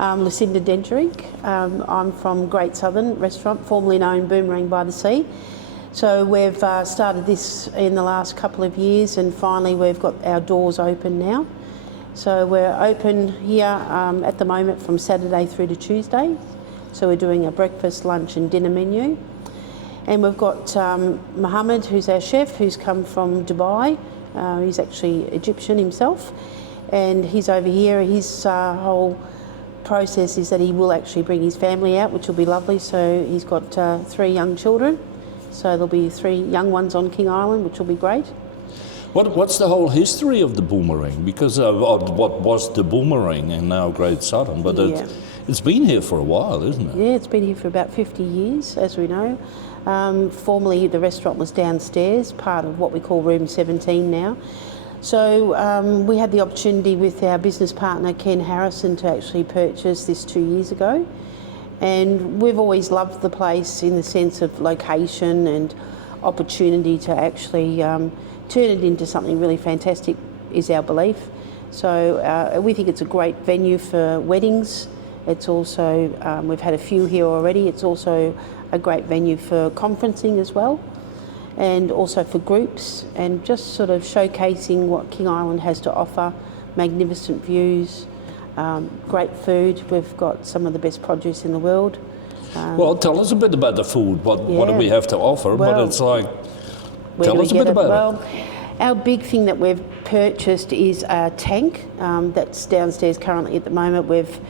Lucinda Dendrick. I'm from Great Southern Restaurant, formerly known Boomerang by the Sea. So we've started this in the last couple of years, and finally we've got our doors open now. So we're open here at the moment from Saturday through to Tuesday. So we're doing a breakfast, lunch and dinner menu. And we've got Mohammed, who's our chef, who's come from Dubai. He's actually Egyptian himself. And he's over here. His whole process is that he will actually bring his family out, which will be lovely. So he's got 3 young children. So there'll be 3 young ones on King Island, which will be great. What's the whole history of the Boomerang? Because what was the Boomerang and now Great Southern, but it's been here for a while, isn't it? Yeah, it's been here for about 50 years, as we know. Formerly the restaurant was downstairs, part of what we call Room 17 now. So we had the opportunity with our business partner Ken Harrison to actually purchase this 2 years ago. And we've always loved the place in the sense of location and opportunity to actually turn it into something really fantastic is our belief. So we think it's a great venue for weddings. It's also, we've had a few here already, it's also a great venue for conferencing as well, and also for groups, and just sort of showcasing what King Island has to offer. Magnificent views, great food. We've got some of the best produce in the world. Well, tell us a bit about the food. What do we have to offer? Well, but it's like, tell us a bit about it. Well, our big thing that we've purchased is a tank that's downstairs currently at the moment. We've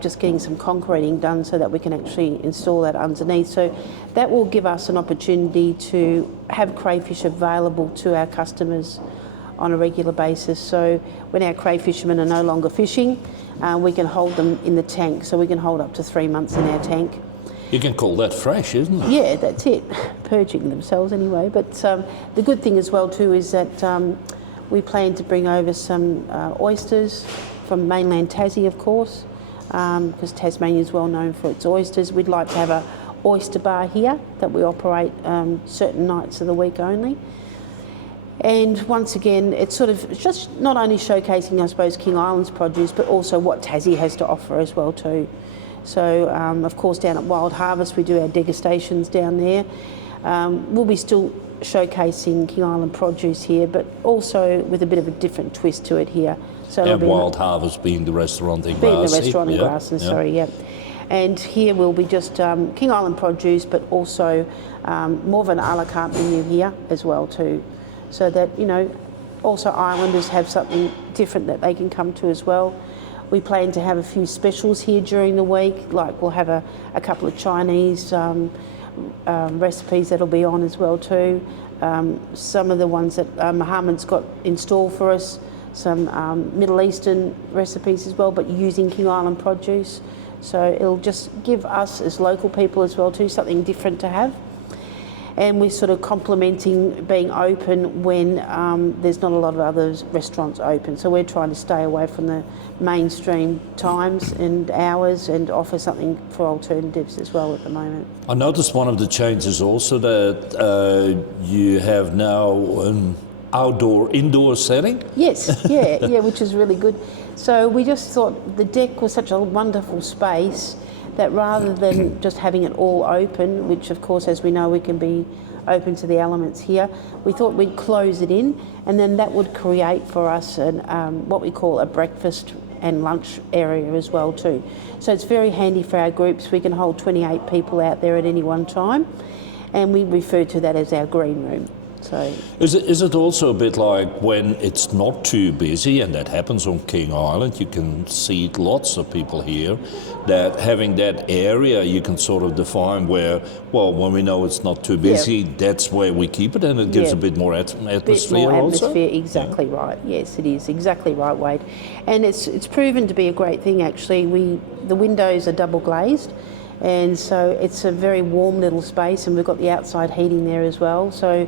just getting some concreting done so that we can actually install that underneath. So that will give us an opportunity to have crayfish available to our customers on a regular basis. So when our crayfishermen are no longer fishing, we can hold them in the tank. So we can hold up to 3 months in our tank. You can call that fresh, isn't it? Yeah, that's it. Purging themselves anyway. But the good thing as well too is that we plan to bring over some oysters from mainland Tassie, of course, because Tasmania is well known for its oysters. We'd like to have a oyster bar here that we operate certain nights of the week only. And once again, it's just not only showcasing, I suppose, King Island's produce, but also what Tassie has to offer as well too. So, of course, down at Wild Harvest, we do our degustations down there. We'll be still showcasing King Island produce here, but also with a bit of a different twist to it here. So and Wild Harvest being the restaurant in Grassy. Being the restaurant in Grassy, sorry, yeah. And here will be just King Island produce, but also more of an a la carte menu here as well too. So that, you know, also islanders have something different that they can come to as well. We plan to have a few specials here during the week, like we'll have a couple of Chinese recipes that'll be on as well too. Some of the ones that Mohammed's got in store for us, some Middle Eastern recipes as well, but using King Island produce. So it'll just give us as local people as well too something different to have. And we're sort of complementing being open when there's not a lot of other restaurants open. So we're trying to stay away from the mainstream times and hours and offer something for alternatives as well at the moment. I noticed one of the changes also that you have now an indoor setting. Yes, yeah, which is really good. So we just thought the deck was such a wonderful space that rather than just having it all open, which of course, as we know, we can be open to the elements here, we thought we'd close it in, and then that would create for us what we call a breakfast and lunch area as well too. So it's very handy for our groups. We can hold 28 people out there at any one time, and we refer to that as our green room. So is it also a bit like when it's not too busy, and that happens on King Island, you can see lots of people here, that having that area you can sort of define where, well, when we know it's not too busy, that's where we keep it, and it gives a bit more atmosphere also? Atmosphere, exactly right. Yes, it is exactly right, Wade. And it's proven to be a great thing actually. The windows are double glazed, and so it's a very warm little space, and we've got the outside heating there as well. So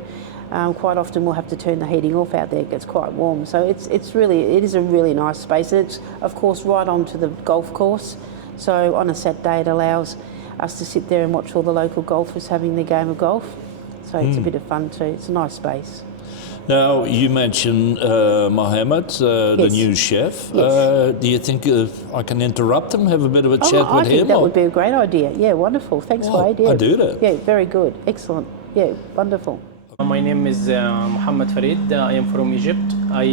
quite often we'll have to turn the heating off out there. It gets quite warm. So it is a really nice space. And it's of course right onto the golf course. So on a Saturday it allows us to sit there and watch all the local golfers having their game of golf. So it's a bit of fun too. It's a nice space. Now, you mentioned Mohammed, the Yes. new chef. Yes. Do you think I can interrupt him, have a bit of a Oh, chat I with think him? that or- would be a great idea. Yeah, wonderful. Thanks, Oh, Wade. Yeah. I do that. Yeah, very good. Excellent. Yeah, wonderful. My name is Mohammed Farid. I am from Egypt. I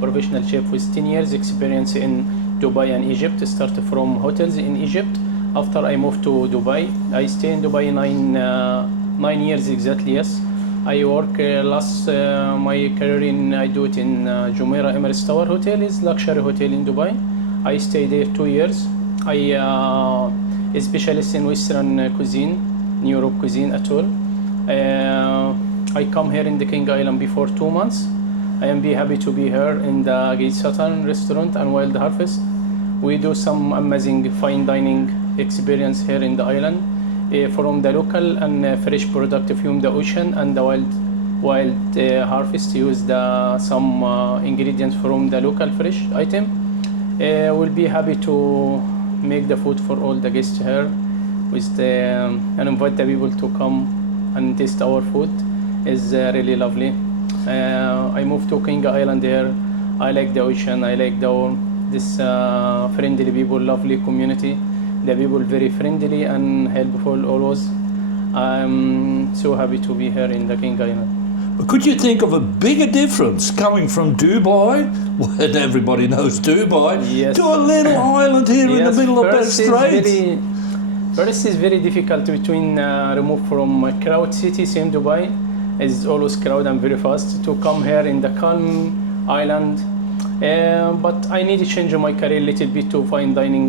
professional chef with 10 years experience in Dubai and Egypt. Started from hotels in Egypt. After I moved to Dubai, I stay in Dubai 9 years exactly. Yes, I work my career in I do it in Jumeirah Emirates Tower Hotel, is luxury hotel in Dubai. I stay there 2 years. I a specialist in Western cuisine, Europe cuisine at all. I come here in the King Island before 2 months. I am happy to be here in the Gate Saturn restaurant and Wild Harvest. We do some amazing fine dining experience here in the island, from the local and fresh product from the ocean and the wild harvest. Use some ingredients from the local fresh item. We'll be happy to make the food for all the guests here, and invite the people to come and taste our food. Is really lovely. I moved to King Island here. I like the ocean. I like this friendly people, lovely community. The people very friendly and helpful always. I'm so happy to be here in the King Island. But could you think of a bigger difference coming from Dubai, when everybody knows Dubai, Yes. to a little island here in the middle of that strait? First is very difficult between remove from a crowd city, same Dubai, is always crowd and very fast, to come here in the calm island. But I need to change my career a little bit to fine dining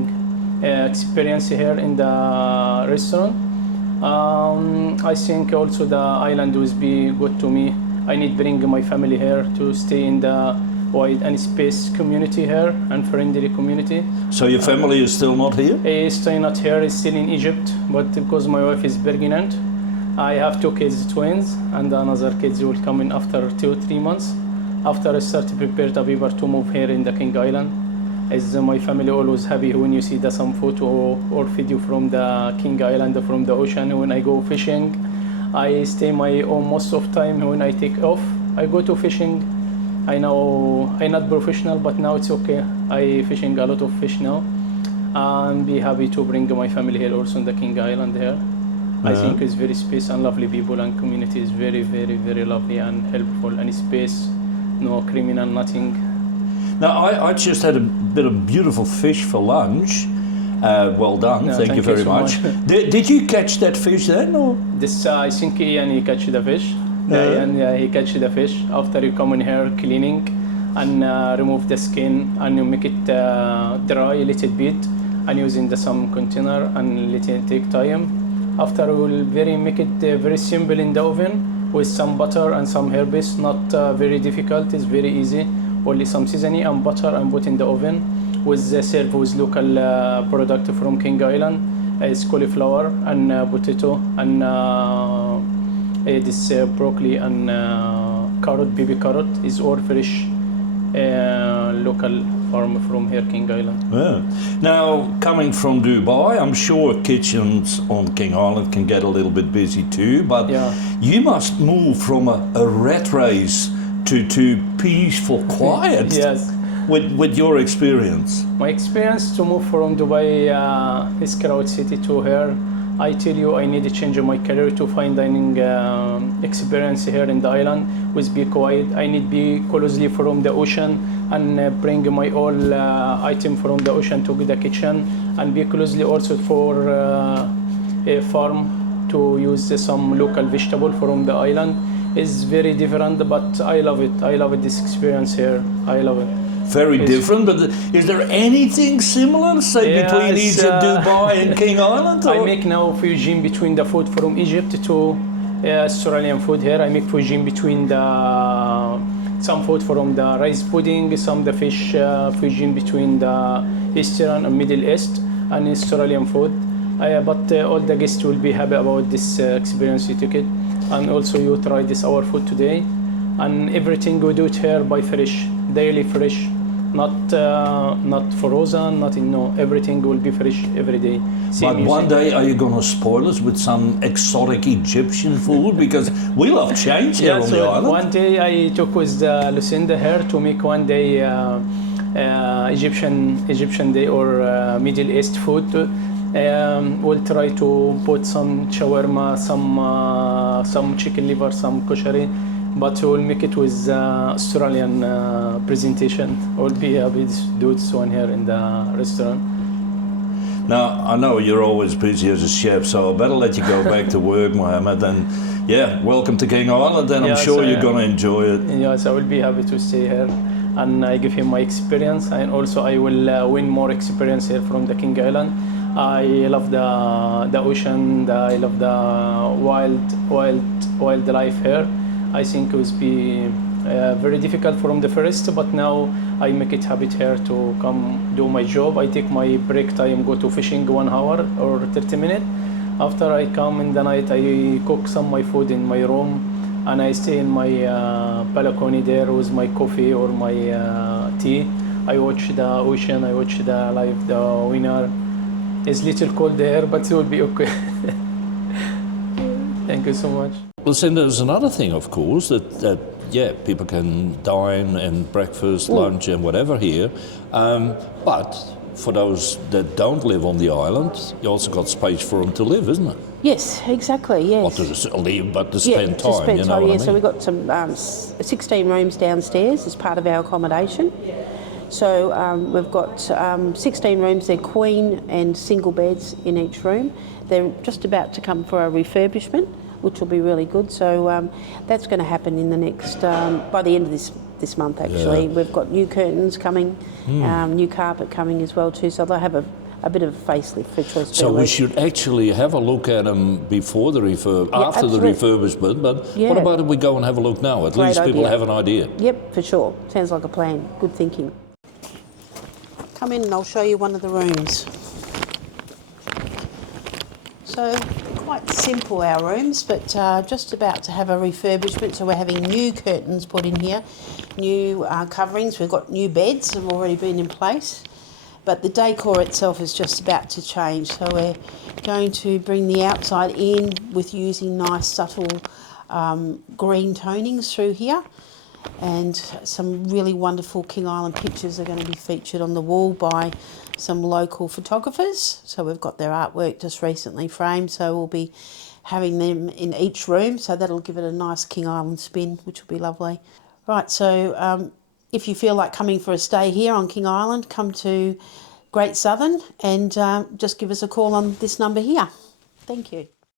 experience here in the restaurant. I think also the island will be good to me. I need bring my family here to stay in the wide and space community here and friendly community. So your family is still not here? Stay not here, is still in Egypt, but because my wife is pregnant, I have 2 kids, twins, and another kids will come in after 2-3 months. After I start to prepare the paper to move here in the King Island, is my family always happy when you see some photo or video from the King Island, from the ocean. When I go fishing, I stay my own most of time. When I take off, I go to fishing. I know I'm not professional, but now it's okay. I fishing a lot of fish now, and be happy to bring my family here also in the King Island here. I think it's very space and lovely people, and community is very, very, very lovely and helpful, and space, no criminal, nothing. Now, I just had a bit of beautiful fish for lunch. Well done, No, thank you very so much. Did you catch that fish then? Or? This I think Ian he catch the fish. Yeah. Ian, he catch the fish. After you come in here cleaning and remove the skin and you make it dry a little bit and using some container and little take time. After we will make it very simple in the oven with some butter and some herbs. Not very difficult. It's very easy. Only some seasoning and butter and put in the oven. With serve with local product from King Island. It's cauliflower and potato and this broccoli and carrot, baby carrot is all fresh local farm from here King Island. Yeah. Now, coming from Dubai, I'm sure kitchens on King Island can get a little bit busy too, but Yeah. you must move from a rat race to peaceful quiet. Yes. With your experience. My experience to move from Dubai, this crowd city to here, I tell you I need to change my career to fine dining experience here in the island with be quiet. I need be closely from the ocean and bring my all item from the ocean to the kitchen and be closely also for a farm to use some local vegetable from the island. It's very different, but I love it. I love it, this experience here. I love it. Very different, but is there anything similar, say, Yeah, between it's, Egypt, Dubai, and King Island? I or- make now fusion between the food from Egypt to Australian food here. I make fusion between some food from the rice pudding, some the fish fusion between the Eastern and Middle East and Australian food. But all the guests will be happy about this experience you took it, and also you try this our food today, and everything we do it here by fresh, daily fresh, not frozen, nothing. No, everything will be fresh every day. But one day, are you going to spoil us with some exotic Egyptian food? Because we love change here on the island. One day I took with Lucinda here to make one day Egyptian day or Middle East food. We'll try to put some shawarma, some chicken liver, some koshari, but we'll make it with Australian presentation. We'll be happy to do this one here in the restaurant. Now, I know you're always busy as a chef, so I better let you go back to work, Mohammed. And yeah, welcome to King Island, and I'm sure you're going to enjoy it. Yes, I will be happy to stay here, and I give him my experience, and also I will win more experience here from the King Island. I love the ocean, I love the wildlife here. I think it will be very difficult from the first, but now I make it habit here to come do my job. I take my break time, go to fishing 1 hour or 30 minutes. After I come in the night, I cook some my food in my room, and I stay in my balcony there with my coffee or my tea. I watch the ocean, I watch the life, the winter. It's little cold there, but it will be okay. Thank you so much. Well, then there's another thing, of course, that people can dine and breakfast, lunch and whatever here. But for those that don't live on the island, you also got space for them to live, isn't it? Yes, exactly, yes. Not to live, but to spend time, to spend you know time, what I yeah. mean? So we've got some 16 rooms downstairs as part of our accommodation. So we've got 16 rooms, they're queen and single beds in each room. They're just about to come for a refurbishment, which will be really good. So that's going to happen in the next, by the end of this month actually. Yeah. We've got new curtains coming, new carpet coming as well too, so they'll have a bit of a facelift for Choice. So we should actually have a look at them before the after the refurbishment, but what about if we go and have a look now? At least people have an idea. Yep, for sure. Sounds like a plan. Good thinking. Come in and I'll show you one of the rooms. So quite simple our rooms, but just about to have a refurbishment. So we're having new curtains put in here, new coverings. We've got new beds that have already been in place, but the decor itself is just about to change. So we're going to bring the outside in with using nice subtle green tonings through here. And some really wonderful King Island pictures are going to be featured on the wall by some local photographers. So we've got their artwork just recently framed, so we'll be having them in each room, so that'll give it a nice King Island spin, which will be lovely. Right, so if you feel like coming for a stay here on King Island, come to Great Southern and just give us a call on this number here. Thank you.